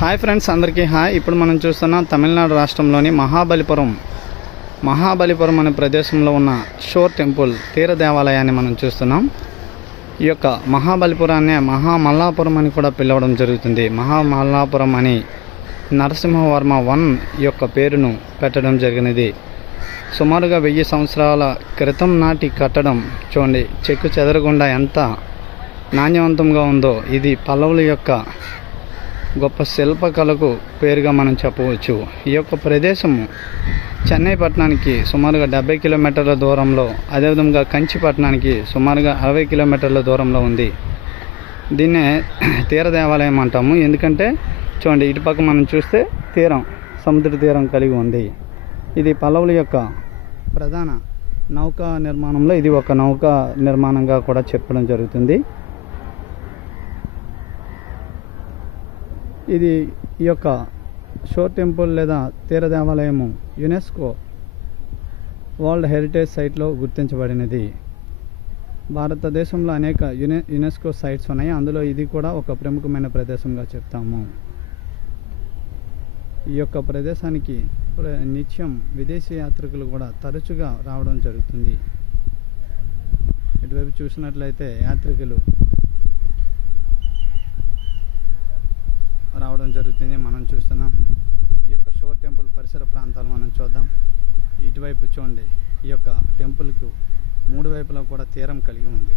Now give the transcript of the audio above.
Hi friends అందరికీ hi. ఇప్పుడు మనం చూస్తున్న తమిళనాడు రాష్ట్రంలోని మహాబలిపురం మహాబలిపురం అనే ప్రదేశంలో ఉన్న షోర్ టెంపుల్ తీర దేవాలయాన్ని మనం చూస్తున్నాం. ఈ యొక్క మహాబలిపురాన్ని మహామల్లాపురం అని కూడా పిలవడం జరుగుతుంది. మహామల్లాపురం అని నరసింహవర్మ వన్ యొక్క పేరును పెట్టడం జరిగినది. సుమారుగా వెయ్యి సంవత్సరాల క్రితం నాటి కట్టడం చూడండి చెక్కు చెదరకుండా ఎంత నాణ్యవంతంగా ఉందో ఇది పల్లవుల యొక్క గొప్ప శిల్పకళకు పేరుగా మనం చెప్పవచ్చు. ఈ యొక్క ప్రదేశము చెన్నై పట్టణానికి సుమారుగా డెబ్బై కిలోమీటర్ల దూరంలో అదేవిధంగా కంచి పట్టణానికి సుమారుగా అరవై కిలోమీటర్ల దూరంలో ఉంది. దీన్నే తీర దేవాలయం అంటాము. ఎందుకంటే చూడండి ఇటుపక్క మనం చూస్తే తీరం సముద్ర తీరం కలిగి ఉంది. ఇది పల్లవుల యొక్క ప్రధాన నౌకా నిర్మాణంలో ఇది ఒక నౌకా నిర్మాణంగా కూడా చెప్పడం జరుగుతుంది. ఇది ఈ యొక్క షోర్ టెంపుల్ లేదా తీర దేవాలయము యునెస్కో వరల్డ్ హెరిటేజ్ సైట్లో గుర్తించబడినది. భారతదేశంలో అనేక యునె యునెస్కో సైట్స్ ఉన్నాయి. అందులో ఇది కూడా ఒక ప్రముఖమైన ప్రదేశంగా చెప్తాము. ఈ యొక్క ప్రదేశానికి నిత్యం విదేశీ యాత్రికులు కూడా తరచుగా రావడం జరుగుతుంది. ఇటువైపు చూసినట్లయితే యాత్రికులు చూడడం జరుగుతుంది. మనం చూస్తున్నాం. ఈ యొక్క షోర్ టెంపుల్ పరిసర ప్రాంతాలు మనం చూద్దాం. ఇటువైపు చూడండి. ఈ యొక్క టెంపుల్కు మూడు వైపులా కూడా తీరం కలిగి ఉంది.